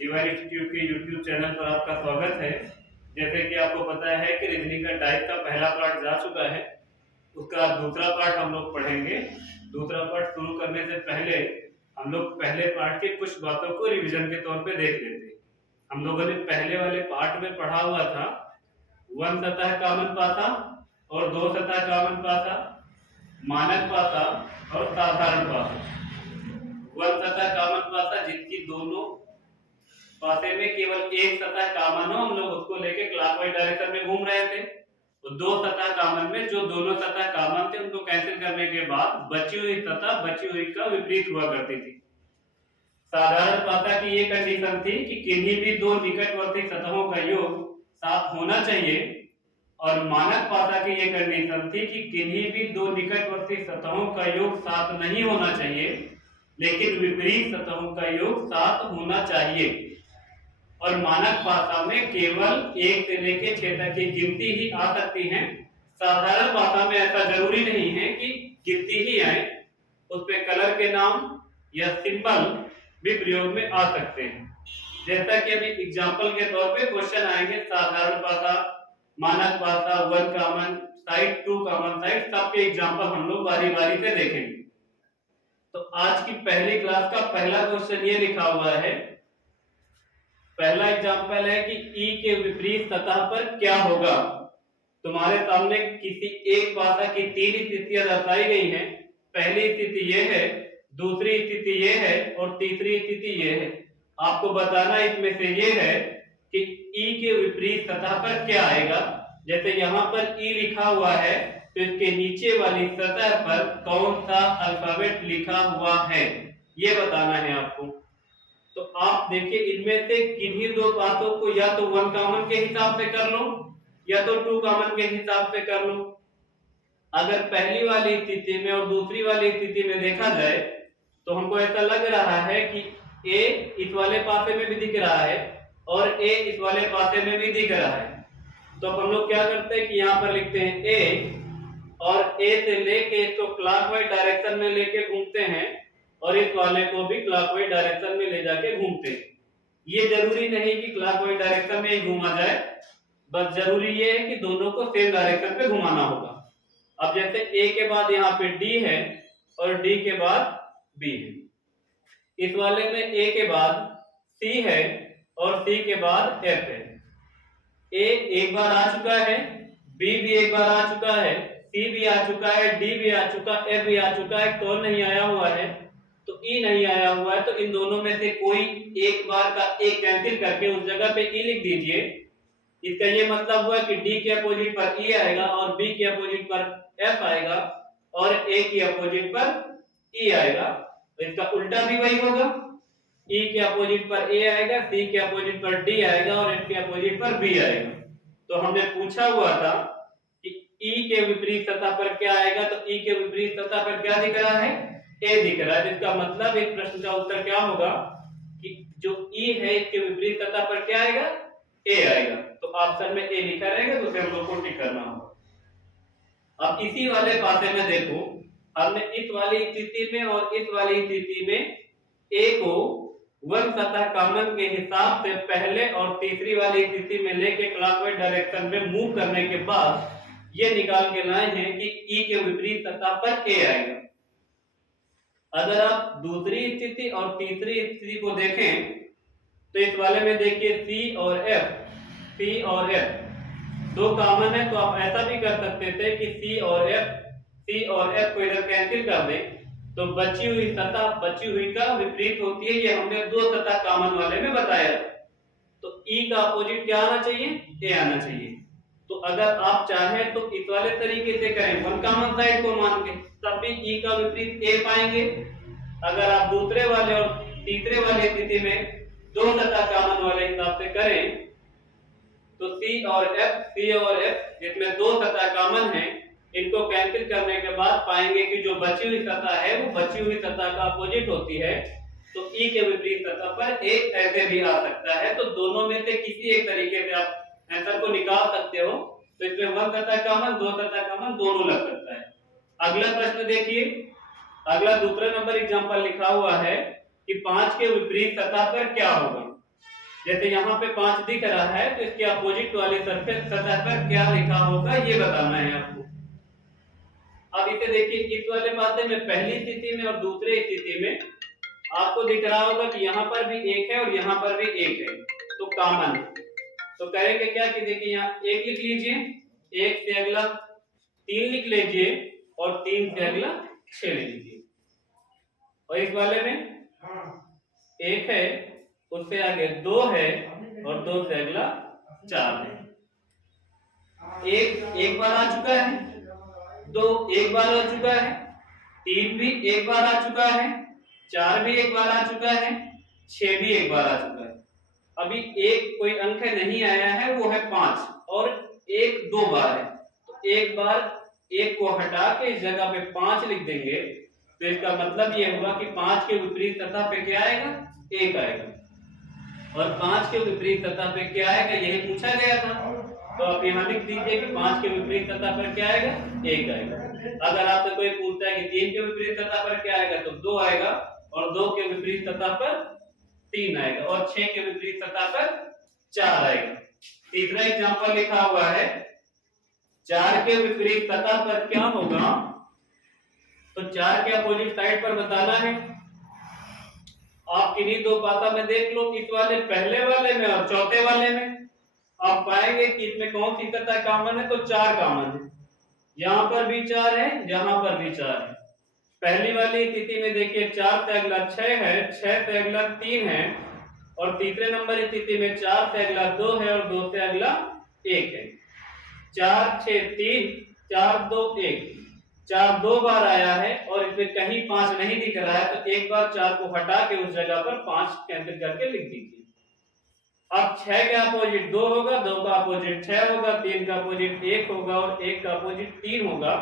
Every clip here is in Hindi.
डिवाइन इंस्टीट्यूट के यूट्यूब चैनल पर आपका स्वागत है। जैसे कि आपको पता है कि रीजनिंग का टाइप का पहला पार्ट जा चुका है, उसका दूसरा पार्ट हम लोग पढ़ेंगे। दूसरा पार्ट शुरू करने से पहले हम लोग पहले पार्ट के कुछ बातों को रिवीजन के तौर पे देख लेते हैं। हम लोगों ने पहले वाले पार्ट में पढ़ा हुआ था वन सतह कामन पासा और दो सतह कामन पासा, मानक पासा और साधारण पासा। वन सतह कामन पासा जिनकी दोनों पासे में केवल एक सतह कामन हो, हम लोग उसको लेके क्लॉकवाइज डायरेक्शन में घूम रहे थे। तो दो सतह कामन में जो दोनों सतह कामन थे उनको कैंसिल करने के बाद बची हुई सतह बची हुई का विपरीत हुआ करती थी। साधारण पासा की ये कंडीशन थी कि किन्हीं भी दो निकटवर्ती सतहों का योग 7 होना चाहिए, और मानक पासा की ये कंडीशन थी कि किन्हीं भी दो निकटवर्ती सतहों का योग 7 नहीं होना चाहिए, लेकिन विपरीत सतहों का योग 7 होना चाहिए। और मानक भाषा में केवल 1 से लेकर 6 तक की गिनती ही आ सकती है। साधारण भाषा में ऐसा जरूरी नहीं है कि गिनती ही आए, उस पे कलर के नाम या सिंबल भी प्रयोग में आ सकते हैं। जैसा कि अभी एग्जांपल के तौर पे क्वेश्चन आएंगे, साधारण भाषा, मानक भाषा, one common side, two common side, सबके एग्जांपल हम लोग बारी बारी से देखेंगे। तो आज की पहली क्लास का पहला क्वेश्चन ये लिखा हुआ है। पहला एग्जांपल है कि E के विपरीत सतह पर क्या होगा। तुम्हारे सामने किसी एक पासा की 3 स्थितियां दर्शाई गई हैं। पहली स्थिति ये है, दूसरी स्थिति ये है और तीसरी स्थिति ये है। आपको बताना इसमें से ये है कि E के विपरीत सतह पर क्या आएगा। जैसे यहाँ पर E लिखा हुआ है तो इसके नीचे वाली सतह पर कौन सा अल्फाबेट लिखा हुआ है, ये बताना है आपको। तो आप देखिए इनमें से किन्हीं दो बातों को या तो वन कॉमन के हिसाब से कर लो या तो टू कॉमन के हिसाब से कर लो। अगर पहली वाली स्थिति में और दूसरी वाली स्थिति में देखा जाए तो हमको ऐसा लग रहा है कि ए इस वाले पासे में भी दिख रहा है और ए इस वाले पासे में भी दिख रहा है। तो हम लोग क्या करते हैं कि यहाँ पर लिखते हैं ए, और ए से लेके इसको क्लॉकवाइज डायरेक्शन में लेके घूमते हैं और इस वाले को भी क्लॉकवाइज डायरेक्शन में ले जाके घूमते हैं। ये जरूरी नहीं कि क्लॉकवाइज डायरेक्शन में ही घूमा जाए, बस जरूरी ये है कि दोनों को सेम डायरेक्शन पे घुमाना होगा। अब जैसे ए के बाद यहाँ पे डी है और डी के बाद बी है, इस वाले में ए के बाद सी है और सी के बाद एफ है। ए एक बार आ चुका है, बी भी एक बार आ चुका है, सी भी आ चुका है, डी भी आ चुका है, एफ भी आ चुका है, कौन नहीं आया हुआ है तो ई नहीं आया हुआ है। तो इन दोनों में से कोई एक बार का एक कैंसिल करके उस जगह पे ई लिख दीजिए। इसका ये मतलब हुआ कि डी के अपोजिट पर ई आएगा और बी के अपोजिट पर एफ आएगा और ए के अपोजिट पर ई आएगा। तो इसका उल्टा भी वही होगा, ई के अपोजिट पर ए आएगा, सी के अपोजिट पर डी आएगा और एफ के अपोजिट पर बी आएगा। तो हमने पूछा हुआ था कि ई के विपरीत सतह पर क्या आएगा, तो ई के विपरीत सतह पर क्या दिख रहा है, ए दिख रहा है। जिसका मतलब इस प्रश्न का उत्तर क्या होगा कि जो ई है इसके विपरीत सतह पर क्या आएगा, ए आएगा। तो ऑप्शन में ए लिखा रहेगा, तो उसे हम लोग को टिक करना होगा। अब इसी वाले पासे में देखो, हमने इस वाली स्थिति में और इस वाली स्थिति में ए को वन सतह कामन के हिसाब से पहले और तीसरी वाली स्थिति में लेके क्लॉकवाइज डायरेक्शन में मूव करने के बाद ये निकाल के लाए हैं कि ई के विपरीत सतह पर ए आएगा। अगर आप दूसरी स्थिति और तीसरी स्थिति को देखें तो इस वाले में देखिए सी और एफ दो कॉमन है, तो आप ऐसा भी कर सकते थे कि सी और एफ को इधर कैंसिल कर दें तो बची हुई सतह बची हुई का विपरीत होती है। ये हमने दो सतह कॉमन वाले में बताया। तो ई का अपोजिट क्या आना चाहिए, ए आना चाहिए। तो अगर आप चाहें तो इस वाले तरीके से करें, वन कॉमन साइड को मान के, तब भी ई का विपरीत ए पाएंगे। अगर आप दूसरे वाले और तीसरे वाले स्थिति में दो सतह कॉमन वाले हिसाब से करें तो सी और एफ जिसमें दो सतह कॉमन है, इनको कैंसिल करने के बाद पाएंगे कि जो बची हुई सतह है वो बची हुई सतह का अपोजिट होती है। तो ई के विपरीत सतह पर ए ऐसे भी आ सकता है। तो दोनों में से किसी एक तरीके से आप आंसर को निकाल सकते हो। तो इसमें वन सतह कॉमन, दो सतह कॉमन दोनों लग सकता है। अगला प्रश्न देखिए, अगला दूसरा नंबर एग्जांपल लिखा हुआ है कि 5 के विपरीत सतह पर क्या होगा। जैसे यहाँ पे 5 दिख रहा है तो इसके अपोजिट वाले सरफेस सतह पर क्या लिखा होगा ये बताना है आपको। अब इसे देखिए, इस वाले पासे में पहली स्थिति में और दूसरे स्थिति में आपको दिख रहा होगा कि यहाँ पर भी एक है और यहाँ पर भी एक है, तो कॉमन है। तो करेंगे क्या कि देखिए यहाँ एक लिख लीजिए, एक से अगला 3 लिख लीजिए और 3 से अगला 6 लिख लीजिए। और इस वाले में एक है, उससे आगे 2 है और 2 से अगला 4 है। एक बार आ चुका है, 2 एक बार आ चुका है, 3 भी एक बार आ चुका है, 4 भी एक बार आ चुका है, 6 भी एक बार आ चुका है। अभी एक कोई अंक नहीं आया है, वो है 5 और एक 2 बार है। तो एक बार एक को हटा के इस जगह पे 5 लिख देंगे तो इसका मतलब ये होगा कि 5 के विपरीत सतह पे क्या आएगा, 1 आएगा। और 5 के विपरीत सतह पे क्या आएगा, यही पूछा गया था। तो आप यहाँ लिख दीजिए कि 5 के विपरीत सतह पर क्या आएगा, 1 आएगा। अगर आपसे कोई पूछता है कि 3 के विपरीत सतह पर क्या आएगा, तो 2 आएगा और 2 के विपरीत सतह पर 3 आएगा और 6 के विपरीत सतह पर 4 आएगा। तीसरा एग्जांपल लिखा हुआ है 4 के विपरीत सतह पर क्या होगा, तो 4 के अपोजिट साइड पर बताना है। आप किन्हीं दो पासा में देख लो, इस वाले पहले वाले में और चौथे वाले में आप पाएंगे कि इसमें कौन सी सतह कॉमन है, तो 4 कॉमन है। यहाँ पर भी 4 है, यहाँ पर भी 4 है। पहली वाली स्थिति में देखिए 4 से अगला 6 है, 6 से अगला 3 है और तीसरे नंबर स्थिति में 4 से अगला 2 है और 2 से अगला 1 है। 4 6 3 4 2 1, 4 2 बार आया है और इसमें कहीं 5 नहीं दिख रहा है, तो एक बार 4 को हटा के उस जगह पर 5 कैंसिल करके लिख दीजिए। अब 6 का अपोजिट 2 होगा, 2 का अपोजिट 6 होगा, 3 का अपोजिट 1 होगा और 1 का अपोजिट 3 होगा।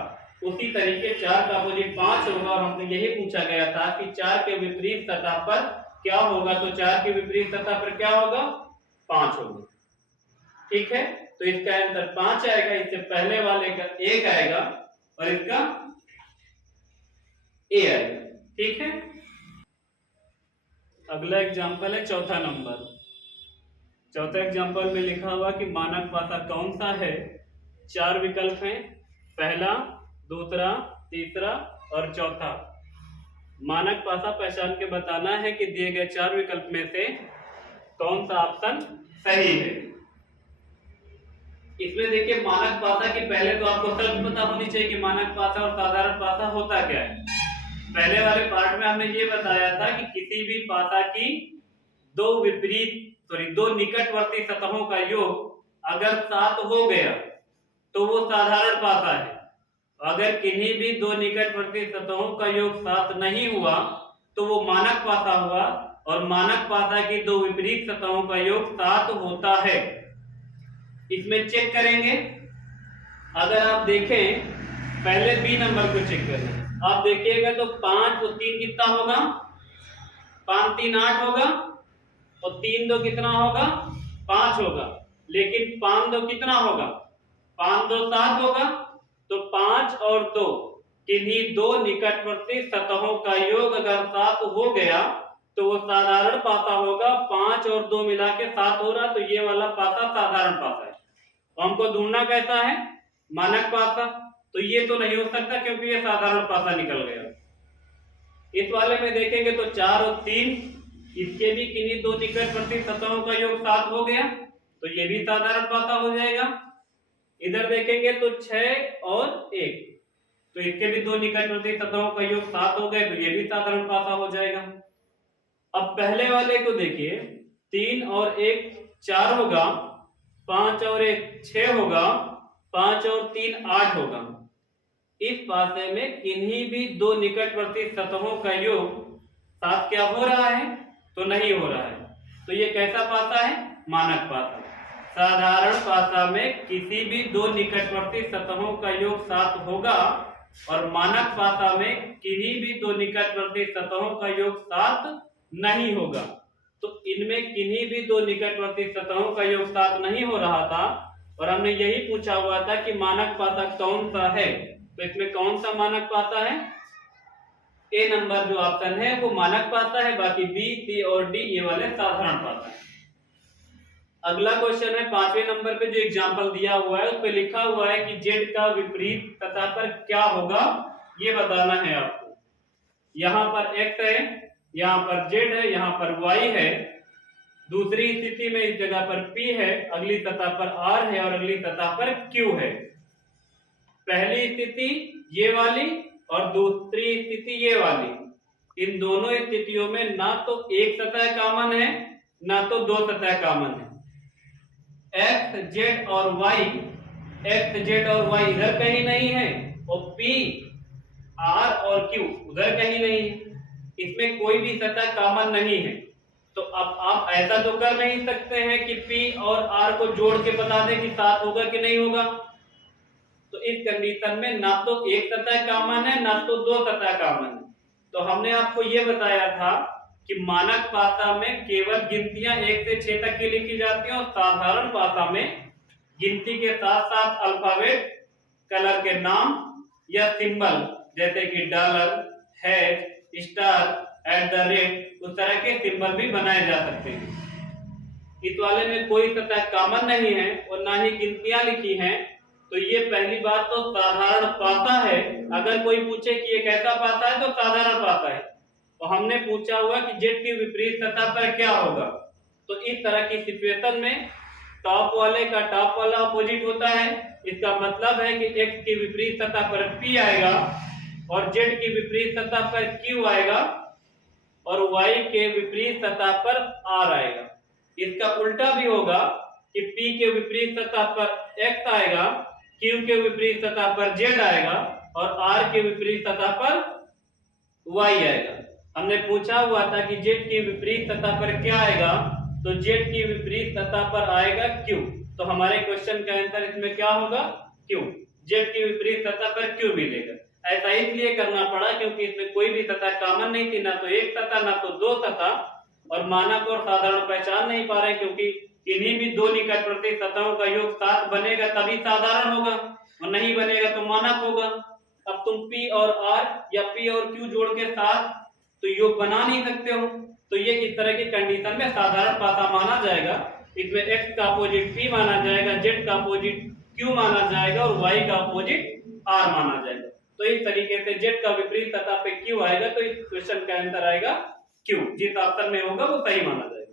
उसी तरीके 4 का अपोजिट 5 होगा और हमसे यही पूछा गया था कि 4 के विपरीत सतह पर क्या होगा, तो 4 के विपरीत सतह पर क्या होगा, 5 होगा। ठीक है, तो इसका आंसर 5 आएगा। इससे पहले वाले का 1 आएगा और इसका ए आएगा। ठीक है, अगला एग्जांपल है चौथा नंबर। चौथा एग्जांपल में लिखा हुआ कि मानक पासा कौन सा है। 4 विकल्प हैं, पहला, दूसरा, तीसरा और चौथा। मानक पासा पहचान के बताना है कि दिए गए 4 विकल्प में से कौन सा ऑप्शन सही है। इसमें देखिए मानक पासा की पहले तो आपको शर्त पता होनी चाहिए कि मानक पासा और साधारण पासा होता क्या है। पहले वाले पार्ट में हमने ये बताया था कि किसी भी पासा की दो निकटवर्ती सतहों का योग अगर 7 हो गया तो वो साधारण पासा है। अगर किन्हीं भी 2 निकटवर्ती सतहों का योग 7 नहीं हुआ तो वो मानक पासा हुआ और मानक पासा की 2 विपरीत सतहों का योग 7 होता है। इसमें चेक करेंगे, अगर आप देखें पहले बी नंबर को चेक करें, आप देखिएगा तो 5 और 3 कितना होगा, 5 3 8 होगा और 3 2 कितना होगा, 5 होगा। लेकिन 5 2 कितना होगा, 5 2 7 होगा। तो 5 और 2 किन्हीं 2 निकटवर्ती सतहों का योग अगर 7 हो गया तो वो साधारण पासा होगा। 5 और 2 मिला के 7 हो रहा, तो ये वाला पासा साधारण पासा है। तो हमको ढूंढना कैसा है, मानक पासा। तो ये तो नहीं हो सकता क्योंकि ये साधारण पासा निकल गया। इस वाले में देखेंगे तो 4 और 3, इसके भी किन्हीं 2 निकटवर्ती सतहों का योग 7 हो गया, तो ये भी साधारण पासा हो जाएगा। इधर देखेंगे तो 6 और 1, तो इसके भी 2 निकटवर्ती सतहों का योग 7 हो गए, तो ये भी साधारण पासा हो जाएगा। अब पहले वाले को देखिए, 3 और 1 4 होगा, 5 और 1 6 होगा, 5 और 3 8 होगा। इस पासे में किन्हीं भी 2 निकटवर्ती सतहों का योग 7 क्या हो रहा है, तो नहीं हो रहा है। तो ये कैसा पासा है, मानक पासा। साधारण पासा में किसी भी 2 निकटवर्ती सतहों का योग 7 होगा और मानक पासा में किन्हीं भी 2 निकटवर्ती सतहों का योग 7 नहीं होगा। तो इनमें किन्हीं भी 2 निकटवर्ती सतहों का योग 7 नहीं हो रहा था और हमने यही पूछा हुआ था कि मानक पासा कौन सा है। तो इसमें कौन सा मानक पासा है, ए नंबर जो ऑप्शन है वो मानक पासा है, बाकी बी सी और डी ये वाले साधारण पासा है। अगला क्वेश्चन है 5वें नंबर पे जो एग्जांपल दिया हुआ है उस पे लिखा हुआ है कि z का विपरीत सतह पर क्या होगा, ये बताना है आपको। यहाँ पर x है, यहाँ पर z है, यहाँ पर y है। दूसरी स्थिति में इस जगह पर p है, अगली सतह पर r है और अगली सतह पर q है। पहली स्थिति ये वाली और दूसरी स्थिति ये वाली, इन दोनों स्थितियों में ना तो एक सतह कॉमन है ना तो दो सतह कॉमन है। x z और y, x z और y इधर कहीं नहीं है और p r और q उधर कहीं नहीं है, इसमें कोई भी सतह कॉमन नहीं है। तो अब आप ऐसा तो कर नहीं सकते हैं कि p और r को जोड़ के बता दें कि 7 होगा कि नहीं होगा। तो इस कंडीशन में ना तो एक सतह कॉमन है ना तो दो सतह कॉमन है। तो हमने आपको ये बताया था कि मानक भाषा में केवल गिनतियां 1 से 6 तक की लिखी जाती हैं और साधारण भाषा में गिनती के साथ साथ अल्फाबेट, कलर के नाम या सिंबल जैसे कि dollar, hash, star, at the rate, उस तरह के सिंबल भी बनाए जा सकते हैं। इस वाले में कोई सतह कॉमन नहीं है और ना ही गिनतियां लिखी हैं। तो ये पहली बात तो साधारण पासा है। अगर कोई पूछे कि ये कैसा पासा है तो साधारण पासा है। तो हमने पूछा हुआ कि जेड की विपरीत सतह पर क्या होगा। तो इस तरह की सिचुएशन में टॉप वाले का टॉप वाला अपोजिट होता है। इसका मतलब है कि x की विपरीत सतह पर p आएगा और z की विपरीत सतह पर q आएगा और y के विपरीत सतह पर r आएगा। इसका उल्टा भी होगा कि p के विपरीत सतह पर x आएगा, q के विपरीत सतह पर z आएगा और r के विपरीत सतह पर y आएगा। हमने पूछा हुआ था कि z की विपरीत सतह पर क्या आएगा, तो z की विपरीत सतह पर आएगा q। तो हमारे क्वेश्चन का आंसर इसमें क्या होगा, q। z की विपरीत सतह पर q मिलेगा। ऐसा इसलिए करना पड़ा क्योंकि इसमें कोई भी सतह कॉमन नहीं थी, ना तो एक सतह ना तो दो सतह, और मानक और साधारण पहचान नहीं पा रहे क्योंकि इन्हीं भी दो निकटवर्ती सतहों का योग 7 बनेगा तभी साधारण होगा और नहीं बनेगा तो मानक होगा। अब तुम p और r या p और q जोड़ के 7 तो योग बना नहीं सकते हो। तो ये इस तरह की कंडीशन में साधारण पासा माना जाएगा। इसमें x का अपोजिट p माना जाएगा, z का अपोजिट q माना जाएगा और y का अपोजिट r माना जाएगा। तो इस तरीके से z का विपरीत सतह पे q आएगा तो इस क्वेश्चन का आंसर आएगा q। जिस ऑप्शन में होगा वो सही माना जाएगा।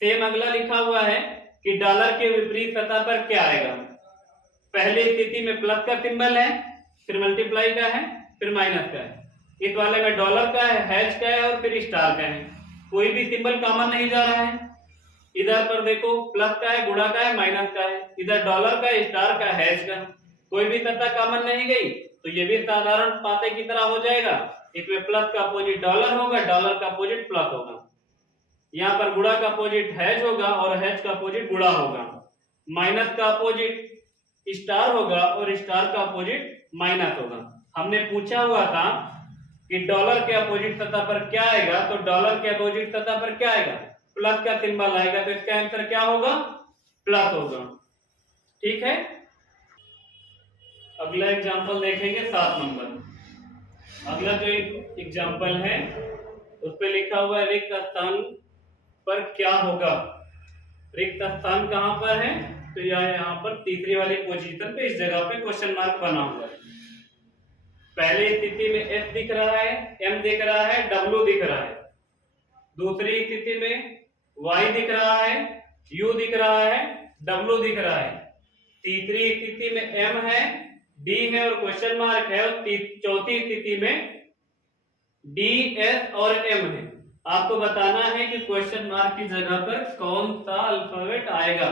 सेम अगला लिखा हुआ है कि डॉलर के विपरीत सतह पर क्या आएगा। पहली स्थिति में प्लस का सिंबल है, फिर मल्टीप्लाई का है, फिर माइनस का है। इस वाले में डॉलर का है, हैश का है और फिर स्टार का है। कोई भी सिंबल कॉमन नहीं जा रहा है। इधर पर देखो प्लस का है, गुणा का है, माइनस का है। इधर डॉलर का, स्टार का, हैश का, कोई भी सतह कॉमन नहीं गई तो ये भी साधारण पासे की तरह हो जाएगा। इसमें प्लस का अपोजिट डॉलर होगा, डॉलर का अपोजिट प्लस होगा। यहाँ पर गुणा का अपोजिट हैश होगा और हैश का अपोजिट गुणा होगा। माइनस का अपोजिट स्टार होगा और स्टार का अपोजिट माइनस होगा। हमने पूछा हुआ था कि डॉलर के अपोजिट सतह पर क्या आएगा, तो डॉलर के अपोजिट सतह पर क्या आएगा, प्लस का सिंबल आएगा। तो इसका आंसर क्या होगा, प्लस होगा। ठीक है, अगला एग्जांपल देखेंगे 7 नंबर। अगला जो एग्जांपल है उस पे लिखा हुआ है रिक्त स्थान पर क्या होगा। रिक्त स्थान कहां पर है, तो यह यहाँ पर तीसरी वाली पोजीशन पे इस जगह पे क्वेश्चन मार्क बना हुआ है। पहली स्थिति में S दिख रहा है, M दिख रहा है, W दिख रहा है। दूसरी स्थिति में Y दिख रहा है, U दिख रहा है, W दिख रहा है। तीसरी स्थिति में M है, D है और क्वेश्चन मार्क है और चौथी स्थिति में D, S और M है। आपको बताना है कि क्वेश्चन मार्क की जगह पर कौन सा अल्फाबेट आएगा।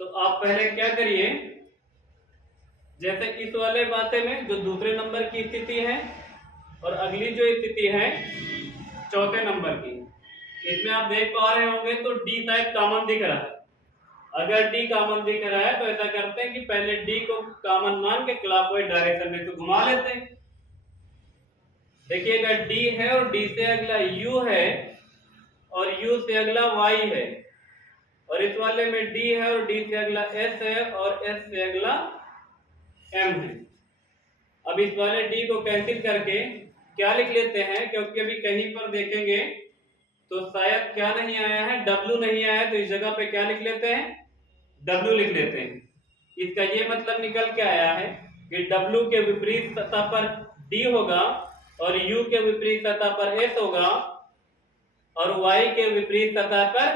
तो आप पहले क्या करिए, जैसे इस वाले बाते में जो दूसरे नंबर की स्थिति है और अगली जो स्थिति है चौथे नंबर की, इसमें आप देख पा रहे होंगे तो डी शायद कॉमन दिख रहा है। अगर डी कॉमन दिख रहा है तो ऐसा करते हैं कि पहले डी को कॉमन मान के क्लॉकवाइज डायरेक्शन में तो घुमा लेते हैं। देखिएगा डी है और डी से अगला यू है और यू से अगला वाई है और इस वाले में डी है और डी से अगला एस है और एस से अगला एम है। अब इस वाले डी को कैंसिल करके क्या लिख लेते हैं, क्योंकि अभी कहीं पर देखेंगे तो शायद क्या नहीं आया है, W नहीं आया है, तो इस जगह पे क्या लिख लेते हैं, W लिख लेते हैं। इसका ये मतलब निकल के आया है कि W के विपरीत सतह पर D होगा और U के विपरीत सतह पर S होगा और Y के विपरीत सतह पर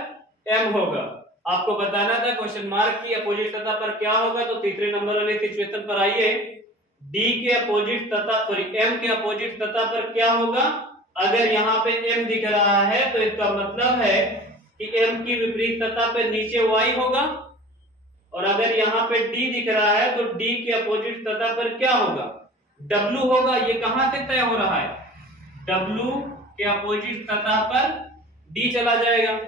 M होगा। आपको बताना था क्वेश्चन मार्क की अपोजिट सतह पर क्या होगा, तो तीसरे नंबर वाले सिचुएशन पर आइए। D के अपोजिट सतह M के अपोजिट सतह पर क्या होगा, अगर यहाँ पे M दिख रहा है तो इसका मतलब है कि M की विपरीत सतह पे नीचे Y होगा, और अगर यहाँ पे D दिख रहा है तो D के अपोजिट सतह पर क्या होगा, W होगा। ये कहां से तय हो रहा है, W के अपोजिट सतह पर D चला जाएगा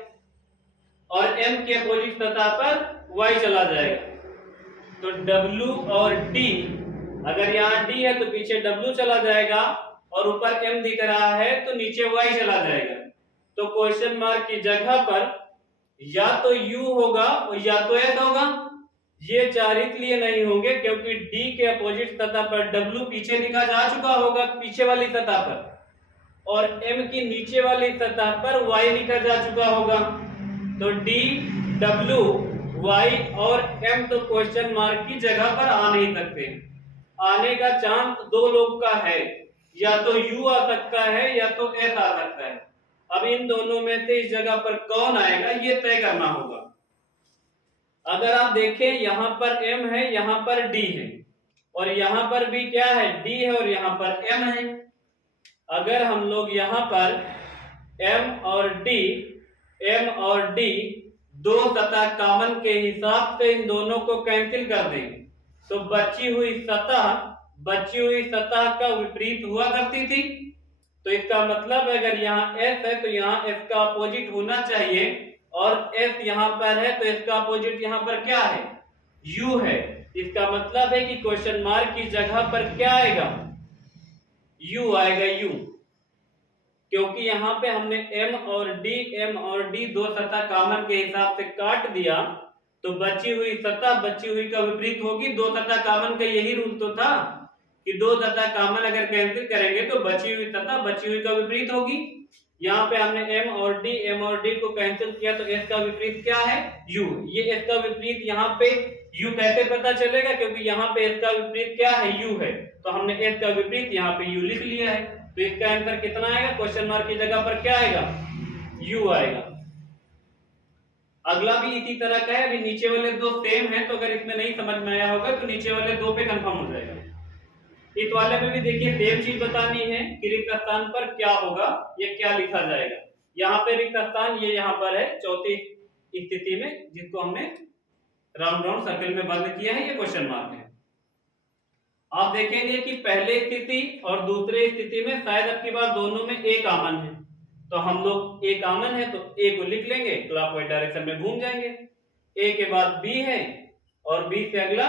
और M के अपोजिट सतह पर Y चला जाएगा। तो W और D, अगर यहाँ D है तो पीछे W चला जाएगा और ऊपर M दिख रहा है तो नीचे Y चला जाएगा। तो क्वेश्चन मार्क की जगह पर या तो U होगा और या तो S होगा। ये चार इसलिए नहीं होंगे क्योंकि D के अपोजिट सतह पर W पीछे लिखा जा चुका होगा, पीछे वाली सतह पर, और M की नीचे वाली सतह पर Y लिखा जा चुका होगा। तो D, W, Y और M तो क्वेश्चन मार्क की जगह पर आ नहीं सकते। आने का चांस दो लोग का है, या तो U आ सकता है या तो S आ सकता है। अब इन दोनों में से इस जगह पर कौन आएगा ये तय करना होगा। अगर आप देखें यहाँ पर M है, यहाँ पर D है, और यहाँ पर भी क्या है, D है और यहाँ पर M है। अगर हम लोग यहाँ पर M और D दो सतह कॉमन के हिसाब से इन दोनों को कैंसिल कर दें तो बची हुई सतह का विपरीत हुआ करती थी। तो इसका मतलब अगर यहाँ S है तो यहाँ S का अपोजिट होना चाहिए, और S यहाँ पर है तो इसका अपोजिट यहाँ पर क्या है, U है। इसका मतलब है कि क्वेश्चन मार्क की जगह पर क्या आएगा, U आएगा, U। क्योंकि यहाँ पे हमने M और D दो सतह कॉमन के हिसाब से काट दिया तो बची हुई का विपरीत होगी। दो सतह कॉमन का यही रूल तो था कि दो सतह कॉमन अगर कैंसिल करेंगे तो बची हुई का विपरीत होगी। यहाँ पे हमने M और D को कैंसिल किया तो S का विपरीत क्या है, U। ये S का विपरीत यहाँ पे U कैसे पता चलेगा, क्योंकि यहाँ पे S का विपरीत क्या है, U है, तो हमने S का विपरीत यहाँ पे U लिख लिया है। तो इसका आंसर कितना आएगा, क्वेश्चन मार्क की जगह पर क्या आएगा, U आएगा। अगला भी इसी तरह का है। अभी नीचे वाले दो सेम हैं, तो अगर इसमें नहीं समझ में आया होगा तो नीचे वाले दो पे कंफर्म हो जाएगा। इस वाले में भी देखिए सेम चीज बतानी है कि रिक्त स्थान पर क्या होगा, ये क्या लिखा जाएगा। यहाँ पे रिक्त स्थान ये यहाँ पर है चौथी स्थिति में, जिसको हमने राउंड सर्कल में बंद किया है, ये क्वेश्चन मार्क है। आप देखेंगे कि पहले स्थिति और दूसरे स्थिति में शायद अब की बार दोनों में A कॉमन है, तो हम लोग A कॉमन है तो A को लिख लेंगे, क्लॉकवाइज डायरेक्शन में घूम जाएंगे। A के बाद B है और B से अगला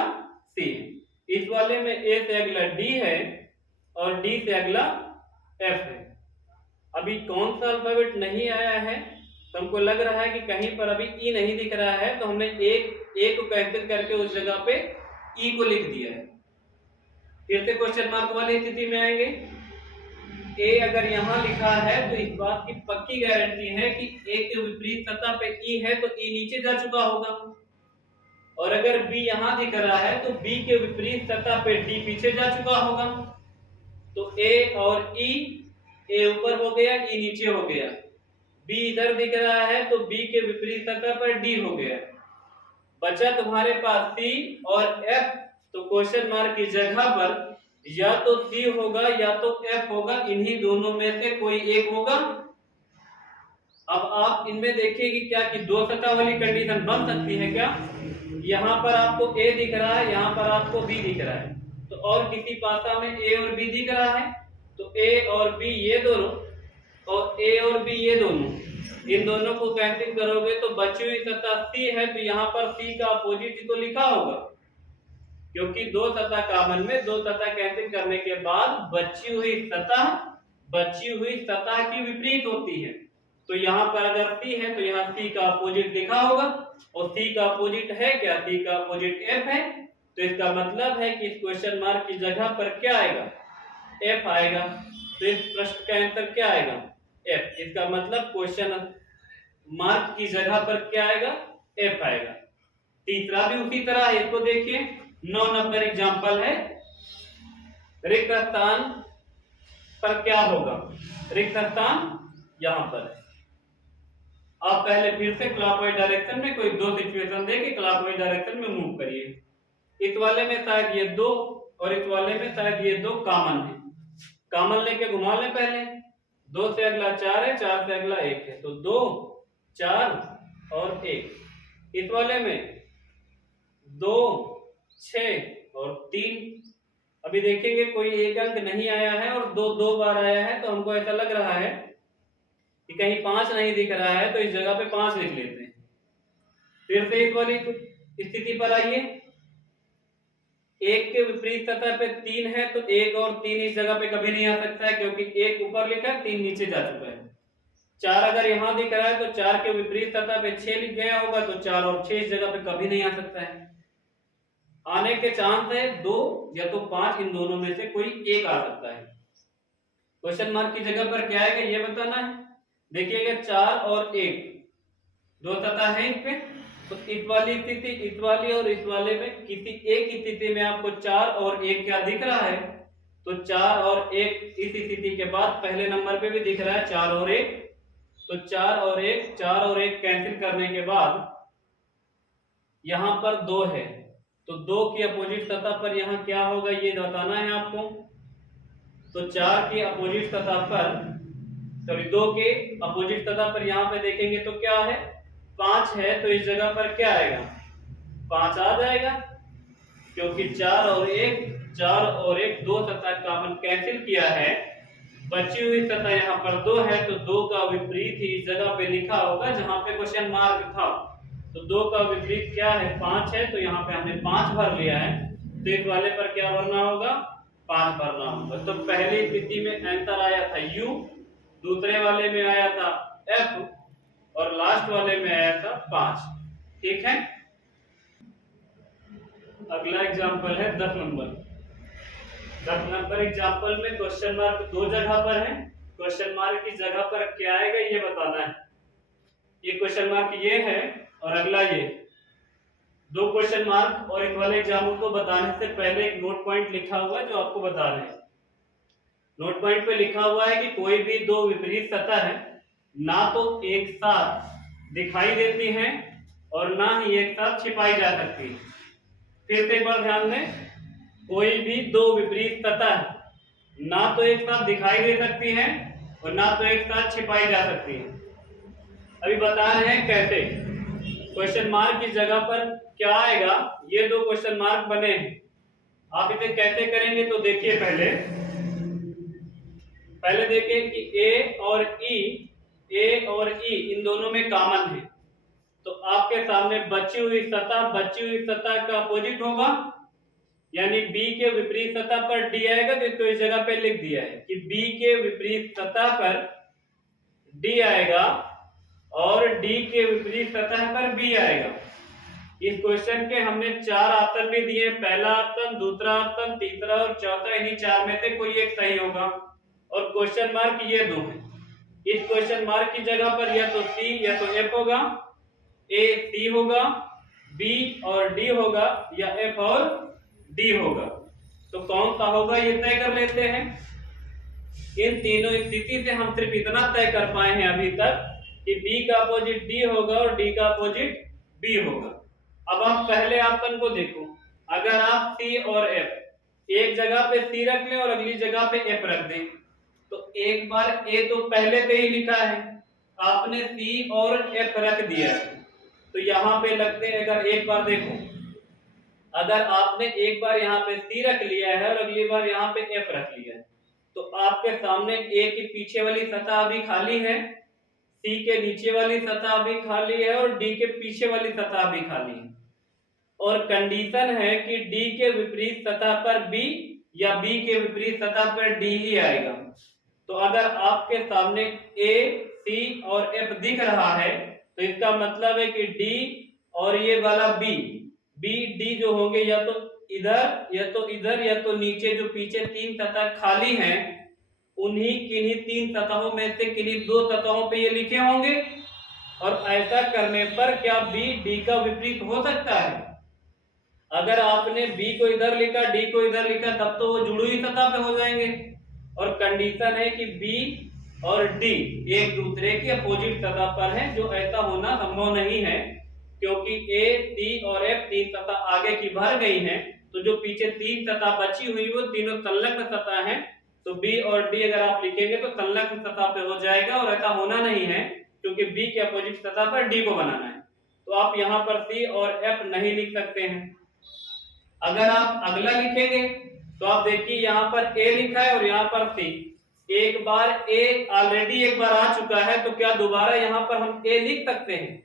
C है। इस वाले में A से अगला D है और D से अगला F है। अभी कौन सा अल्फाबेट नहीं आया है, तो हमको लग रहा है कि कहीं पर अभी E नहीं दिख रहा है, तो हमने A को कैंसिल करके उस जगह पे E को लिख दिया है। फिर से क्वेश्चन मार्क वाली स्थिति में आएंगे। A अगर यहाँ लिखा है तो इस बात की पक्की गारंटी है कि A के विपरीत सतह पे E है तो E नीचे जा चुका होगा, और अगर B यहाँ दिख रहा है तो B के विपरीत सतह पे D पीछे जा चुका होगा। तो A और E, A ऊपर हो गया, E नीचे हो गया। B इधर दिख रहा है तो B के विपरीत सतह पर D हो गया। बचा तुम्हारे पास C और F, तो क्वेश्चन मार्क की जगह पर या तो C होगा या तो F होगा, इन्हीं दोनों में से कोई एक होगा। अब आप इनमें देखिए कि क्या कि दो सतह वाली कंडीशन बन सकती है क्या। यहाँ पर आपको A दिख रहा है, यहाँ पर आपको B दिख रहा है, तो और किसी पासा में A और B दिख रहा है, तो A और B ये दोनों और A और B ये दोनों, इन दोनों को कैंसिल करोगे तो बची हुई सतह C है, तो यहाँ पर C का अपोजिट तो लिखा होगा, क्योंकि दो सतह कॉमन में दो सतह कैंसिल करने के बाद बची हुई सतह की विपरीत होती है। तो यहाँ पर अगर C है तो यहाँ C का अपोजिट लिखा होगा, और C का अपोजिट है क्या, C का अपोजिट F है। तो इसका मतलब है कि इस क्वेश्चन मार्क की जगह पर क्या आएगा, F आएगा। तो इस प्रश्न का आंसर क्या आएगा, एफ। इसका मतलब क्वेश्चन मार्क की जगह पर क्या आएगा, एफ आएगा। तीसरा भी उसी तरह है, इसको देखिए 9 नंबर एग्जांपल है। रिक्त स्थान पर क्या होगा, रिक्त स्थान यहां पर है। आप पहले फिर से क्लॉकवाइज डायरेक्शन में कोई दो सिचुएशन देके क्लॉकवाइज डायरेक्शन में मूव करिए। इस वाले में शायद ये दो और इस वाले में शायद ये दो कॉमन है। कॉमन लेके घुमा ले पहले। 2 से अगला 4 है, 4 से अगला 1 है, तो 2 4 और 1। इस वाले में 2 6 और 3। अभी देखेंगे कोई एक अंक नहीं आया है और 2 2 बार आया है, तो हमको ऐसा लग रहा है कि कहीं 5 नहीं दिख रहा है, तो इस जगह पे 5 लिख लेते हैं। फिर से इस वाली स्थिति पर आइए। 1 के विपरीत सतह पे 3 है, तो 1 और 3 इस जगह पे कभी नहीं आ सकता है, क्योंकि 1 ऊपर लिखा है, 3 नीचे जा चुका है। 4 अगर यहां दिख रहा है तो 4 के विपरीत सतह पे 6 लिख गया होगा, तो 4 और 6 इस जगह पे कभी नहीं आ सकता है। आने के चांस है 2 या तो 5, इन दोनों में से कोई एक आ सकता है। क्वेश्चन मार्क की जगह पर क्या आएगा ये बताना है। देखिएगा 4 और 1 दो सतह है इस पे, तो इस वाली स्थिति, इस वाली और इस वाले में किसी एक स्थिति में आपको 4 और 1 क्या दिख रहा है, तो 4 और 1 इस स्थिति के बाद पहले नंबर पे भी दिख रहा है 4 और 1, तो 4 और 1 कैंसिल करने के बाद यहां पर 2 है, तो 2 की अपोजिट सतह पर यहां क्या होगा ये बताना है आपको। तो 4 की अपोजिट सतह पर, सॉरी 2 के अपोजिट सतह पर यहां पे देखेंगे तो क्या है, 5 है, तो इस जगह पर क्या आएगा, 5 आ जाएगा, क्योंकि 4 और 1 दो सतह कॉमन कैंसिल किया है। बची हुई सतह यहाँ पर 2 है, तो 2 का विपरीत ही इस जगह पे लिखा होगा जहां पे क्वेश्चन मार्क था। तो 2 का विपरीत क्या है, 5 है, तो यहाँ पे हमने 5 भर लिया है, तो इस वाले पर क्या भरना होगा, 5 भरना होगा। तो पहली स्थिति में आंसर आया था U, दूसरे वाले में आया था F और लास्ट वाले में आया था 5। ठीक है। अगला एग्जांपल है 10 नंबर। 10 नंबर एग्जांपल में क्वेश्चन मार्क दो जगह पर है। क्वेश्चन मार्क की जगह पर क्या आएगा ये बताना है। ये क्वेश्चन मार्क ये है और अगला ये। दो क्वेश्चन मार्क और इस वाले एग्जाम्पल को बताने से पहले एक नोट पॉइंट लिखा हुआ है जो आपको बता रहे हैं। नोट पॉइंट पे लिखा हुआ है कि कोई भी दो विपरीत सतह है ना तो एक साथ दिखाई देती हैं और ना ही एक साथ छिपाई जा सकती। फिर से एक बार ध्यान दें, कोई भी दो विपरीत सतह ना तो एक साथ दिखाई दे सकती हैं और ना तो एक साथ छिपाई जा सकती है। अभी बता रहे हैं कैसे। क्वेश्चन मार्क की जगह पर क्या आएगा, ये दो क्वेश्चन मार्क बने हैं, आप इसे कैसे करेंगे तो देखिए। पहले देखिए कि ए और ई इन दोनों में कॉमन है, तो आपके सामने बची हुई सतह का अपोजिट होगा, यानी बी के विपरीत सतह पर डी आएगा, तो इसको इस जगह पे लिख दिया है कि बी के विपरीत सतह पर डी आएगा और डी के विपरीत सतह पर बी आएगा। इस क्वेश्चन के हमने 4 ऑप्शन भी दिए, पहला ऑप्शन, दूसरा ऑप्शन, तीसरा और चौथा, इन्हीं 4 में से कोई एक सही होगा और क्वेश्चन मार्क ये दो है। इस क्वेश्चन मार्क की जगह पर या तो सी या तो एफ होगा, ए सी होगा, बी और डी होगा या एफ और डी होगा। तो कौन सा होगा ये तय कर लेते हैं। इन तीनों स्थिति से हम सिर्फ इतना तय कर पाए हैं अभी तक कि बी का अपोजिट डी होगा और डी का अपोजिट बी होगा। अब आप पहले ऑप्शन को देखो, अगर आप सी और एफ एक जगह पे सी रख लें और अगली जगह पे एफ रख दें, तो एक बार ए तो पहले से ही लिखा है, आपने सी और एफ रख दिया है, तो यहाँ पे लगते हैं। अगर एक बार देखो, अगर आपने एक बार यहाँ पे सी रख लिया है और अगली बार यहाँ पे एफ रख लिया है, तो आपके सामने ए की पीछे वाली सतह अभी खाली है, सी के नीचे वाली सतह भी खाली है और डी के पीछे वाली सतह भी खाली है। और कंडीशन है कि डी के विपरीत सतह पर बी या बी के विपरीत सतह पर डी ही आएगा। तो अगर आपके सामने ए सी और एफ दिख रहा है तो इसका मतलब है कि डी और ये वाला बी डी जो होंगे या तो इधर या तो नीचे, जो पीछे 3 सतह खाली हैं उन्हीं किन्हीं 3 सतहों में से किन्हीं 2 सतहों पे ये लिखे होंगे। और ऐसा करने पर क्या बी डी का विपरीत हो सकता है? अगर आपने बी को इधर लिखा, डी को इधर लिखा, तब तो वो जुड़ी हुई सतह पे हो जाएंगे। और कंडीशन है कि बी और डी एक दूसरे की अपोजिट सतह पर है, जो ऐसा होना संभव नहीं है, क्योंकि ए, सी और एफ 3 सतह आगे की भर गई हैं। तो जो पीछे 3 सतह बची हुई वो तीनों संलग्न सतह हैं। तो बी और डी अगर आप लिखेंगे तो संलग्न सतह पे हो जाएगा, और ऐसा होना नहीं है क्योंकि बी के अपोजिट सतह पर डी को बनाना है। तो आप यहाँ पर सी और एफ नहीं लिख सकते हैं। अगर आप अगला लिखेंगे तो आप देखिए यहाँ पर ए लिखा है और यहाँ पर सी। एक बार ए ऑलरेडी एक बार आ चुका है, तो क्या दोबारा यहाँ पर हम ए लिख सकते हैं?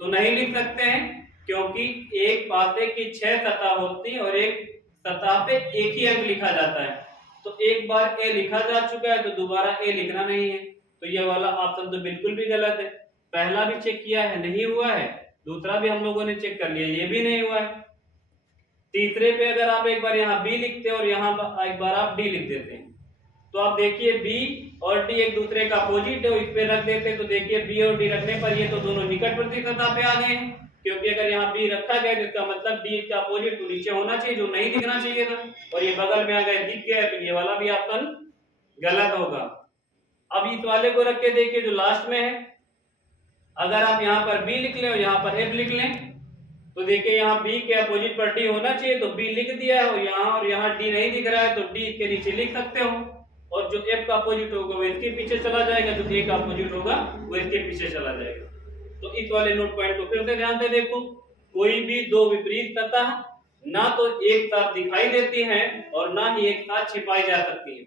तो नहीं लिख सकते हैं, क्योंकि एक पासे की 6 सतह होती है और एक सतह पे एक ही अंक लिखा जाता है। तो एक बार ए लिखा जा चुका है तो दोबारा ए लिखना नहीं है। तो ये वाला ऑप्शन तो बिल्कुल भी गलत है। पहला भी चेक किया है, नहीं हुआ है। दूसरा भी हम लोगों ने चेक कर लिया, ये भी नहीं हुआ है। तीसरे पे अगर आप एक बार यहाँ बी लिखते हैं और यहाँ एक बार आप डी लिख देते हैं, तो आप देखिए बी और डी एक दूसरे का अपोजिट है, इस पे रख देते हैं। तो देखिए बी और डी रखने पर ये तो दोनों निकटवर्ती सतह पे आ गए हैं, क्योंकि अगर यहाँ बी रखा गया तो इसका मतलब डी का अपोजिट तो नीचे होना चाहिए, जो नहीं दिखना चाहिए था, और ये बगल में आ गए, दिख गया, तो ये वाला भी ऑप्शन गलत होगा। अब इस वाले को रख के देखिए जो लास्ट में है। अगर आप यहाँ पर बी लिख लें और यहाँ पर एफ लिख लें, तो देखिए यहाँ बी के अपोजिट पर डी होना चाहिए, तो बी लिख दिया है, और यहाँ डी नहीं दिख रहा है, तो डी के नीचे लिख सकते हो। और जो एफ का अपोजिट होगा वो इसके पीछे चला जाएगा, जो ए का अपोजिट होगा वो इसके पीछे चला जाएगा। तो इस वाले नोट पॉइंट को फिर से ध्यान से देखो। कोई भी दो विपरीत सतह ना तो एक साथ दिखाई देती हैं और ना ही एक साथ छिपाई जा सकती है।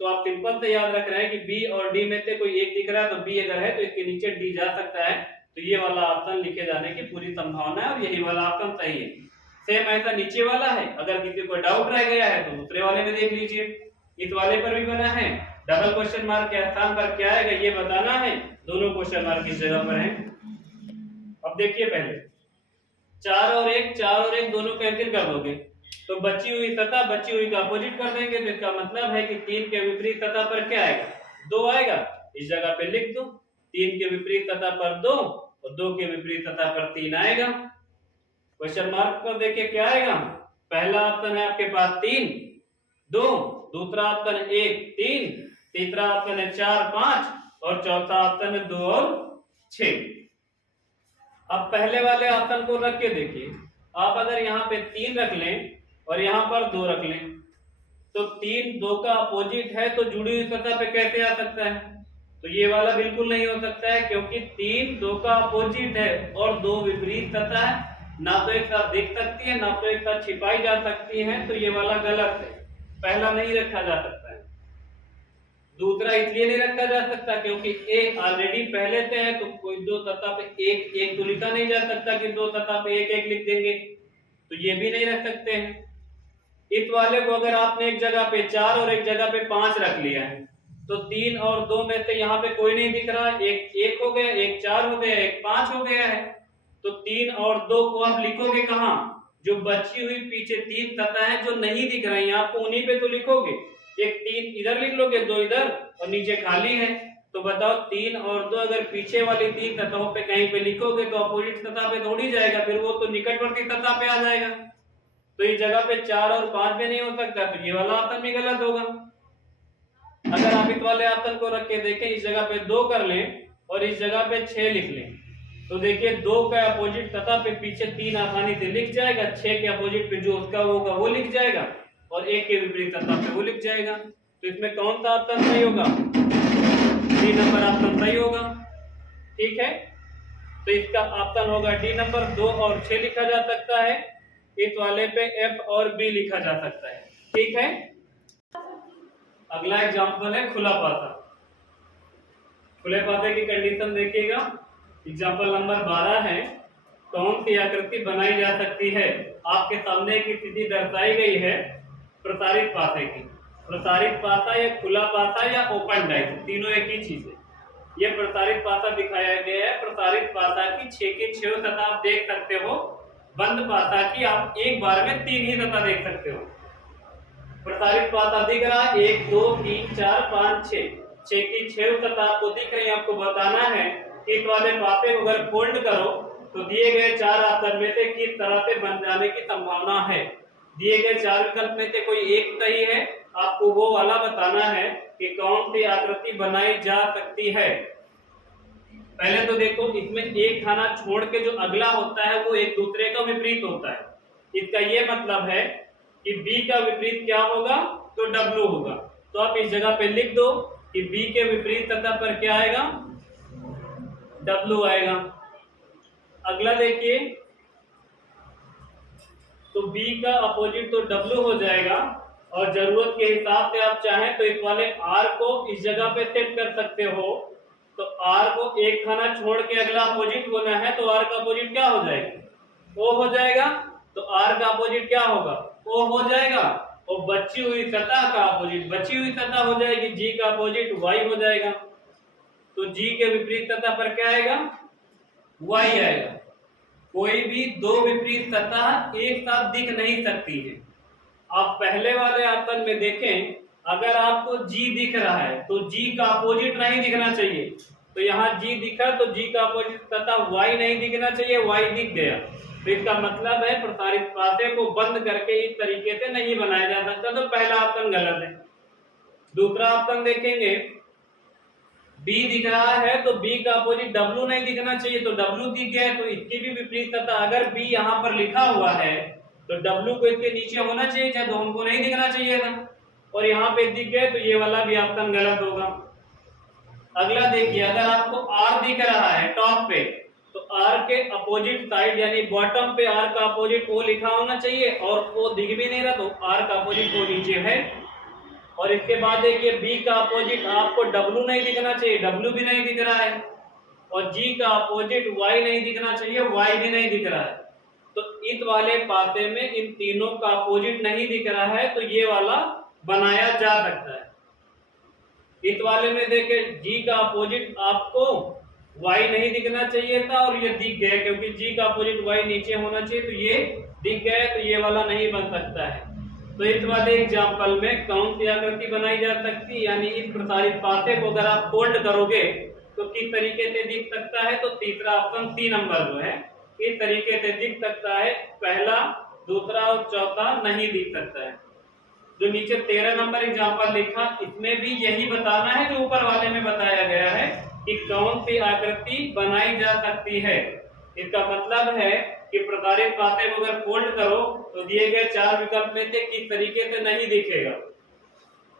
तो आप सिंपल से याद रख रहे हैं कि बी और डी में से कोई एक दिख रहा है, तो बी अगर है तो इसके नीचे डी जा सकता है। तो ये वाला ऑप्शन लिखे जाने की पूरी संभावना है और यही वाला ऑप्शन सही है। सेम ऐसा नीचे वाला है, अगर किसी को डाउट रह गया है तो दूसरे वाले में देख लीजिए। इस वाले पर भी बना है, डबल क्वेश्चन मार्क के स्थान पर क्या आएगा ये बताना है। दोनों क्वेश्चन मार्क किस जगह पर है। अब देखिए पहले 4 और 1 दोनों कैंसिल कर दोगे, तो बची हुई सतह बची हुई का अपोजिट कर देंगे। तो इसका मतलब है कि 3 के विपरीत सतह पर क्या आएगा, 2 आएगा। इस जगह पे लिख दो 3 के विपरीत सतह पर 2 और 2 के विपरीत सतह पर 3 आएगा। क्वेश्चन मार्क पर देखिए क्या आएगा। पहला ऑप्शन है आपके पास 3 2, दूसरा ऑप्शन 1 3, तीसरा ऑप्शन है 4 5 और चौथा ऑप्शन है 2 और 6। अब पहले वाले ऑप्शन को रख के देखिए, आप अगर यहाँ पे 3 रख लें और यहाँ पर 2 रख लें, तो 3 2 का अपोजिट है, तो जुड़ी हुई सतह पे कैसे आ सकता है। तो ये वाला बिल्कुल नहीं हो सकता है, क्योंकि 3 2 का अपोजिट है और 2 विपरीत सतह है, ना तो एक साथ दिख सकती है ना तो एक साथ छिपाई जा सकती है। तो ये वाला गलत है, पहला नहीं रखा जा सकता है। दूसरा इसलिए नहीं रखा जा सकता क्योंकि एक ऑलरेडी पहले से है, तो कोई दो सतह पे एक तो लिखा नहीं जा सकता कि 2 सतह पे एक लिख देंगे, तो ये भी नहीं रख सकते हैं। इस वाले को अगर आपने एक जगह पे 4 और एक जगह पे 5 रख लिया है, तो 3 और 2 में से यहाँ पे कोई नहीं दिख रहा, एक 1 हो गया, एक 4 हो गया, एक 5 हो गया है। तो 3 और 2 को आप लिखोगे कहाँ, जो बची हुई पीछे 3 सतह है जो नहीं दिख रही है आपको, उन्हीं पे तो लिखोगे। एक 3 इधर लिख लोगे, 2 इधर और नीचे खाली है। तो बताओ 3 और 2 अगर पीछे वाली 3 सतहों पे कहीं पे लिखोगे तो अपोजिट सतह पे थोड़ी जाएगा, फिर वो तो निकटवर्ती सतह पे आ जाएगा। तो इस जगह पे 4 और 5 में नहीं हो सकता, तो ये वाला ऑप्शन भी गलत होगा। अगर आप इस वाले ऑप्शन को रख के देखें, इस जगह पे 2 कर लें और इस जगह पे 6 लिख लें, तो देखिए 2 का अपोजिट सतह पे पीछे 3 आसानी से लिख जाएगा, 6 के अपोजिट पे जो उसका होगा वो लिख जाएगा और 1 के विपरीत सतह पे वो लिख जाएगा। तो इसमें कौन सा ऑप्शन सही होगा, 3 नंबर ऑप्शन सही होगा। ठीक है, तो इसका ऑप्शन होगा डी नंबर। 2 और 6 लिखा जा सकता है, इस वाले पे एफ और बी लिखा जा सकता है। ठीक है, अगला एग्जांपल है खुला पासा। खुले पासे की कंडीशन देखिएगा, एग्जांपल नंबर 12 है। कौन सी आकृति बनाई जा सकती है। आपके सामने की स्थिति दर्शाई गई है प्रसारित पासे की। प्रसारित पासा या खुला पासा या ओपन डाइस, तीनों एक ही चीज है। यह प्रसारित पासा दिखाया गया है। प्रसारित पासा की 6 के 6 सतह आप देख सकते हो, बंद पासा की आप एक बार में 3 ही सतह देख सकते हो। प्रसारित पासा दिख रहा है 1 2 3 4 5 6, 6 की 6 सतह आपको दिख रही है। आपको बताना है कि इस वाले पासे को अगर फोल्ड करो तो दिए गए 4 ऑप्शन में से किस तरह से बन जाने की संभावना है। दिए गए 4 विकल्प में से कोई एक सही है, आपको वो वाला बताना है कि कौन सी आकृति बनाई जा सकती है। पहले तो देखो, इसमें एक खाना छोड़ के जो अगला होता है वो एक दूसरे का विपरीत होता है। इसका ये मतलब है कि B का विपरीत क्या होगा, तो W होगा। तो आप इस जगह पे लिख दो कि B के विपरीत सतह पर क्या आएगा, W आएगा। अगला देखिए, तो B का अपोजिट तो W हो जाएगा, और जरूरत के हिसाब से आप चाहें तो इस वाले R को इस जगह पे सेट कर सकते हो। तो R को एक खाना छोड़ के अगला अपोजिट होना है, तो R का अपोजिट क्या हो जाएगा, O हो जाएगा। तो R का अपोजिट क्या होगा, O हो जाएगा। और बची हुई सतह का अपोजिट, बची हुई सतह हो जाएगी G का अपोजिट Y हो जाएगा। तो G के विपरीत सतह पर क्या आएगा, Y आएगा। कोई भी दो विपरीत सतह एक साथ दिख नहीं सकती है। आप पहले वाले ऑप्शन में देखें, अगर आपको G दिख रहा है तो G का अपोजिट नहीं दिखना चाहिए। तो यहाँ G दिखा तो G का अपोजिट सतह Y नहीं दिखना चाहिए, Y दिख गया। तो इसका मतलब है प्रसारित पासे को बंद करके इस तरीके से नहीं बनाया जा सकता। तो पहला ऑप्शन गलत है। दूसरा ऑप्शन देखेंगे, B दिख रहा है तो B का अपोजिट W नहीं दिखना चाहिए, तो W दिख गया है। तो इसकी भी विपरीत सतह, अगर B यहाँ पर लिखा हुआ है तो W को इसके नीचे होना चाहिए, चाहे तो हमको नहीं दिखना चाहिए था। और यहाँ पे दिख गए तो ये वाला भी ऑप्शन गलत होगा। अगला देखिए, अगर आपको R दिख रहा है टॉप पे, तो R के अपोजिट साइड यानी बॉटम पे R का अपोजिट O लिखा होना चाहिए, और O दिख भी नहीं रहा तो R का अपोजिट O नीचे है। और इसके बाद देखिए, B का अपोजिट आपको W नहीं दिखना चाहिए, W भी नहीं दिख रहा है। और G का अपोजिट Y नहीं दिखना चाहिए, Y भी नहीं दिख रहा है। तो इस वाले पासे में इन तीनों का अपोजिट नहीं दिख रहा है, तो ये वाला बनाया जा सकता है। इस वाले में देखे, G का अपोजिट आपको Y नहीं दिखना चाहिए था और ये दिख गया, क्योंकि G का अपोजिट Y नीचे होना चाहिए, तो ये दिख गया, तो ये वाला नहीं बन सकता है। तो इस वाले एग्जाम्पल में कौन सी आकृति बनाई जा सकती है, यानी इस प्रसारित पासे को अगर आप फोल्ड करोगे तो किस तरीके से दिख सकता है, तो तीसरा ऑप्शन C नंबर जो है इस तरीके से दिख सकता है। पहला, दूसरा और चौथा नहीं दिख सकता है। जो नीचे 13 नंबर एग्जाम्पल लिखा, इसमें भी यही बताना है जो ऊपर वाले में बताया गया है कि कौन सी आकृति बनाई जा सकती है। इसका मतलब है कि प्रसारित पासे को अगर फोल्ड करो तो दिए गए 4 विकल्प में से किस तरीके से नहीं दिखेगा।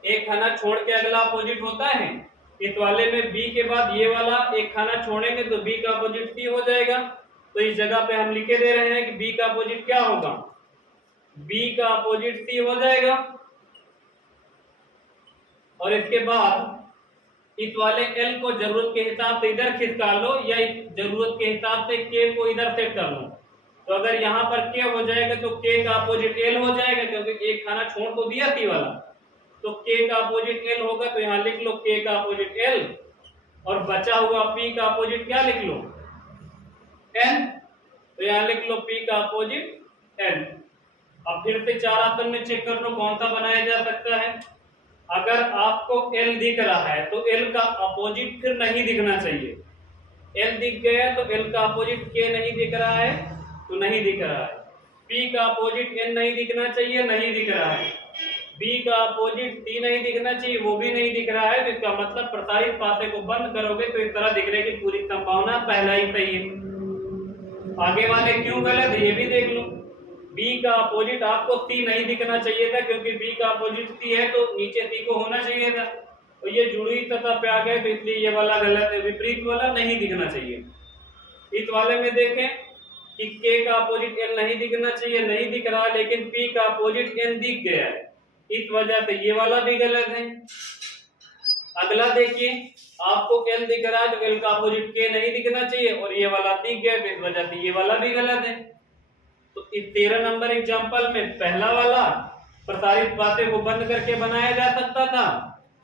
एक खाना छोड़ के अगला अपोजिट होता है, इस वाले में B के बाद ये वाला एक खाना छोड़ेंगे तो B का अपोजिट C हो जाएगा। तो इस जगह पे हम लिखे दे रहे हैं कि B का अपोजिट क्या होगा, B का अपोजिट C हो जाएगा। और इसके बाद इस वाले L को जरूरत के हिसाब से इधर खिसका लो, या जरूरत के हिसाब से K को इधर सेट कर लो। तो अगर यहाँ पर K हो जाएगा तो K का अपोजिट L हो जाएगा, क्योंकि एक खाना छोड़ तो दिया C वाला, तो K का अपोजिट L होगा। तो यहाँ लिख लो K का अपोजिट L, और बचा हुआ P का अपोजिट क्या लिख लो, N। तो यहाँ लिख लो P का अपोजिट N। अब फिर से 4 ऑप्शन में चेक कर लो कौन सा बनाया जा सकता है। अगर आपको L दिख रहा है तो L का अपोजिट फिर नहीं दिखना चाहिए। L दिख गया तो L का अपोजिट K नहीं दिख रहा है, तो नहीं दिख रहा है। P का अपोजिट N नहीं दिखना चाहिए, नहीं दिख रहा है। B का अपोजिट C नहीं दिखना चाहिए, वो भी नहीं दिख रहा है। तो इसका मतलब प्रसारित पासे को बंद करोगे तो इस तरह दिखने की पूरी संभावना पहला ही सही है। आगे वाले क्यों गलत है ये भी देख लो। B का अपोजिट आपको C नहीं दिखना चाहिए था, क्योंकि B का अपोजिट C है तो नीचे C को होना चाहिए था। तो ये जुड़ी सतह पे आ गए, तो इसलिए ये वाला गलत है, विपरीत वाला नहीं दिखना चाहिए। इस वाले में देखें कि K का अपोजिट L नहीं दिखना चाहिए, नहीं दिख रहा, लेकिन P का अपोजिट N दिख गया है, इस वजह से ये वाला भी गलत है। अगला देखिए, आपको L दिख रहा है तो L का अपोजिट K नहीं दिखना चाहिए, और ये वाला दिख गया, तो इस वजह से ये वाला भी गलत है। तो इस 13 नंबर एग्जाम्पल में पहला वाला प्रसारित पासे को बंद करके बनाया जा सकता था,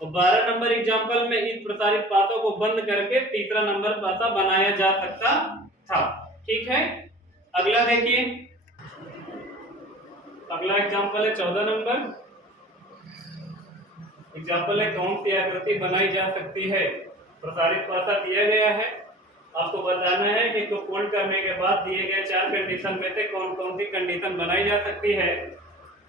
और 12 नंबर एग्जाम्पल में इस प्रसारित पासों को बंद करके तीसरा नंबर पासा बनाया जा सकता था। ठीक है, अगला देखिए, अगला एग्जाम्पल है 14 नंबर। एग्जाम्पल है कौन सी आकृति बनाई जा सकती है। प्रसारित पासा दिया गया है, आपको बताना है कि इसको पूर्ण करने के बाद दिए गए 4 कंडीशन में से कौन कौन सी कंडीशन बनाई जा सकती है।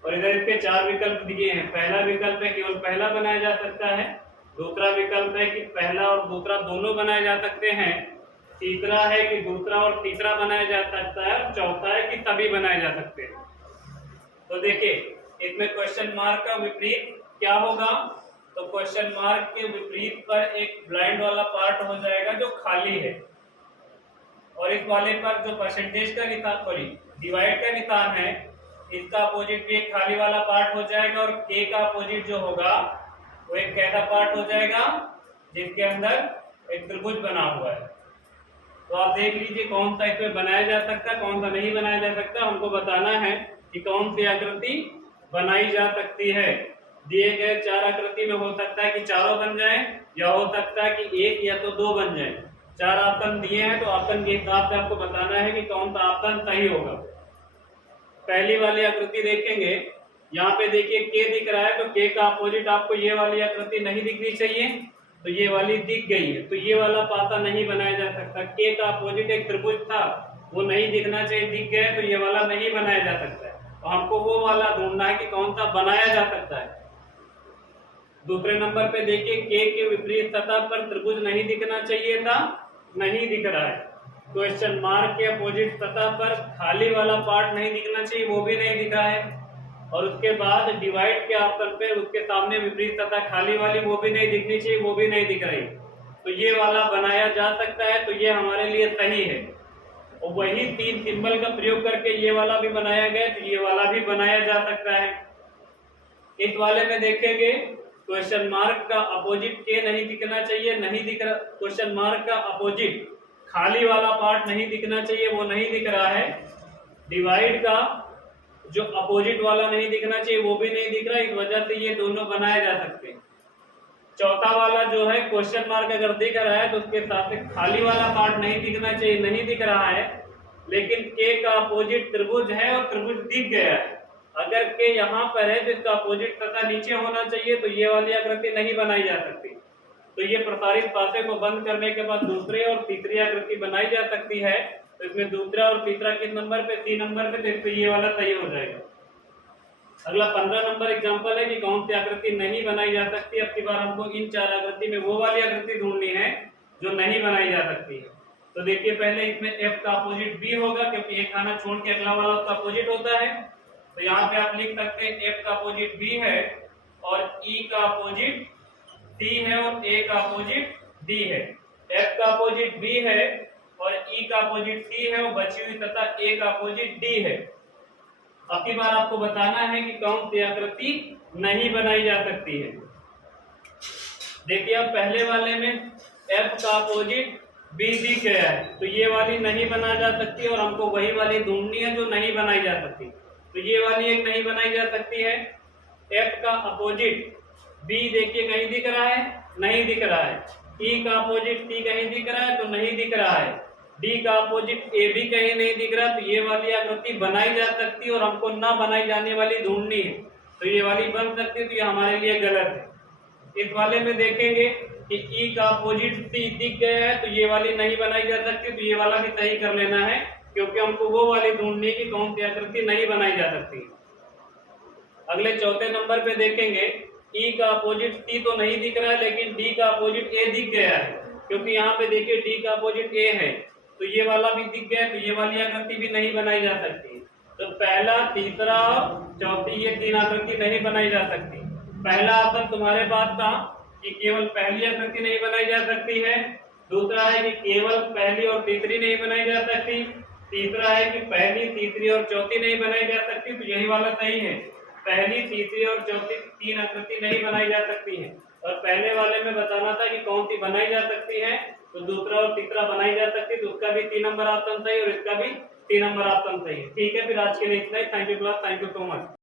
और इधर इसके 4 विकल्प दिए हैं। पहला विकल्प है केवल पहला बनाया जा सकता है, दूसरा विकल्प है कि पहला और दूसरा दोनों बनाए जा सकते हैं, तीसरा है कि दूसरा और तीसरा बनाया जा सकता है, और चौथा है कि सभी बनाए जा सकते हैं। तो देखिए इसमें क्वेश्चन मार्क का विपरीत क्या होगा, तो क्वेश्चन मार्क के विपरीत पर एक ब्लाइंड वाला पार्ट हो जाएगा जो खाली है, और इस वाले पर जो परसेंटेज का निशान, सॉरी डिवाइड का निशान है, इसका अपोजिट भी एक खाली वाला पार्ट हो जाएगा, और के का अपोजिट जो होगा वो एक कैसा पार्ट हो जाएगा जिसके अंदर एक त्रिभुज बना हुआ है। तो आप देख लीजिए कौन सा इसमें बनाया जा सकता है, कौन सा नहीं बनाया जा सकता। हमको बताना है कि कौन सी आकृति बनाई जा सकती है। दिए गए 4 आकृति में हो सकता है कि चारों बन जाए, या हो सकता है कि एक या तो 2 बन जाए। 4 ऑप्शन दिए हैं, तो ऑप्शन के हिसाब से आपको बताना है कि कौन सा ऑप्शन सही होगा। पहली वाली आकृति देखेंगे, यहाँ पे देखिए के दिख रहा है, तो के का अपोजिट आपको ये वाली आकृति नहीं दिखनी चाहिए, तो ये वाली दिख गई है, तो ये वाला पासा नहीं बनाया जा सकता। के का अपोजिट एक त्रिभुज था, वो नहीं दिखना चाहिए, दिख गया, तो ये वाला नहीं बनाया जा सकता है। तो हमको वो वाला ढूंढना है कि कौन सा बनाया जा सकता है। दूसरे नंबर पे देखिए के विपरीत सतह पर त्रिभुज नहीं दिखना चाहिए था, नहीं दिख रहा है। क्वेश्चन मार्क के अपोजिट सतह पर खाली वाला पार्ट नहीं दिखना चाहिए, वो भी नहीं दिखा है। और उसके बाद डिवाइड के ऑप्शन पे उसके सामने विपरीत सतह खाली वाली वो भी नहीं दिखनी चाहिए, वो भी नहीं दिख रही, तो ये वाला बनाया जा सकता है, तो ये हमारे लिए सही है। और वही 3 सिंबल का प्रयोग करके ये वाला भी बनाया गया, तो ये वाला भी बनाया जा सकता है। इस वाले में देखेंगे क्वेश्चन मार्क का अपोजिट के नहीं दिखना चाहिए, नहीं दिख रहा। क्वेश्चन मार्क का अपोजिट खाली वाला पार्ट नहीं दिखना चाहिए, वो नहीं दिख रहा है। डिवाइड का जो अपोजिट वाला नहीं दिखना चाहिए, वो भी नहीं दिख रहा, इस वजह से ये दोनों बनाए जा सकते हैं। चौथा वाला जो है क्वेश्चन मार्क अगर दिख रहा है तो उसके साथ खाली वाला पार्ट नहीं दिखना चाहिए, नहीं दिख रहा है, लेकिन के का अपोजिट त्रिभुज है और त्रिभुज दिख गया है। अगर के यहाँ पर है तो इसका अपोजिट तथा नीचे होना चाहिए, तो ये वाली आकृति नहीं बनाई जा सकती। तो ये प्रसारित पासे को बंद करने के बाद दूसरे और तीसरी आकृति बनाई जा सकती है। तो इसमें दूसरा और तीसरा किस नंबर पे, 3 नंबर पे, तो इस पे ये वाला सही हो जाएगा। अगला 15 नंबर एग्जांपल है कि कौन सी आकृति नहीं बनाई जा सकती। अब की बार हमको इन 4 आकृति में वो वाली आकृति ढूंढनी है जो नहीं बनाई जा सकती है। तो देखिए पहले इसमें एफ का अपोजिट बी होगा, क्योंकि एक खाना छोड़ के अगला वाला उसका अपोजिट होता है। तो यहाँ पे आप लिख सकते हैं एफ का अपोजिट बी है, और ई का अपोजिट सी है, और ए का अपोजिट डी है। एफ का अपोजिट बी है और ई का अपोजिट सी है, और बची हुई तथा ए का अपोजिट डी है। अब की बार आपको बताना है कि कौन सी आकृति नहीं बनाई जा सकती है। देखिए अब पहले वाले में एफ का अपोजिट बी दिख गया है, तो ये वाली नहीं बनाई जा सकती, और हमको वही वाली ढूंढनी है जो नहीं बनाई जा सकती। तो ये वाली एक नहीं बनाई जा सकती है। एफ का अपोजिट बी देखिए कहीं दिख रहा है, नहीं दिख रहा है। ई का अपोजिट सी कहीं दिख रहा है, तो नहीं दिख रहा है। डी का अपोजिट ए भी कहीं नहीं दिख रहा, तो ये वाली आकृति बनाई जा सकती है, और हमको ना बनाई जाने वाली ढूंढनी है, तो ये वाली बन सकती है, तो ये हमारे लिए गलत है। इस वाले में देखेंगे कि ई का अपोजिट सी दिख गया है, तो ये वाली नहीं बनाई जा सकती, तो ये वाला भी सही कर लेना है, क्योंकि हमको वो वाली ढूंढनी है कि कौन सी आकृति नहीं बनाई जा सकती। अगले चौथे नंबर पे देखेंगे ई का अपोजिट सी तो नहीं दिख रहा है, लेकिन डी का अपोजिट ए दिख गया है, क्योंकि यहाँ पे देखिए डी का अपोजिट ए है, तो ये वाला भी दिख गया, तो ये वाली आकृति भी नहीं बनाई जा सकती। तो पहला, तीसरा और चौथी ये 3 आकृति नहीं बनाई जा सकती। पहला ऑप्शन तुम्हारे पास था कि केवल पहली आकृति नहीं बनाई जा सकती है, दूसरा है कि केवल पहली और तीसरी नहीं बनाई जा सकती, तीसरा है कि पहली, तीसरी और चौथी नहीं बनाई जा सकती। तो यही वाला सही है, पहली, तीसरी और चौथी 3 आकृति नहीं बनाई जा सकती है। और पहले वाले में बताना था कि कौन सी बनाई जा सकती है, तो दूसरा और तीसरा बनाई जा सकती है, तो उसका भी 3 नंबर ऑप्शन सही और इसका भी 3 नंबर ऑप्शन सही है। ठीक है, फिर आज के लिए इतना ही। Thank you class, thank you so much.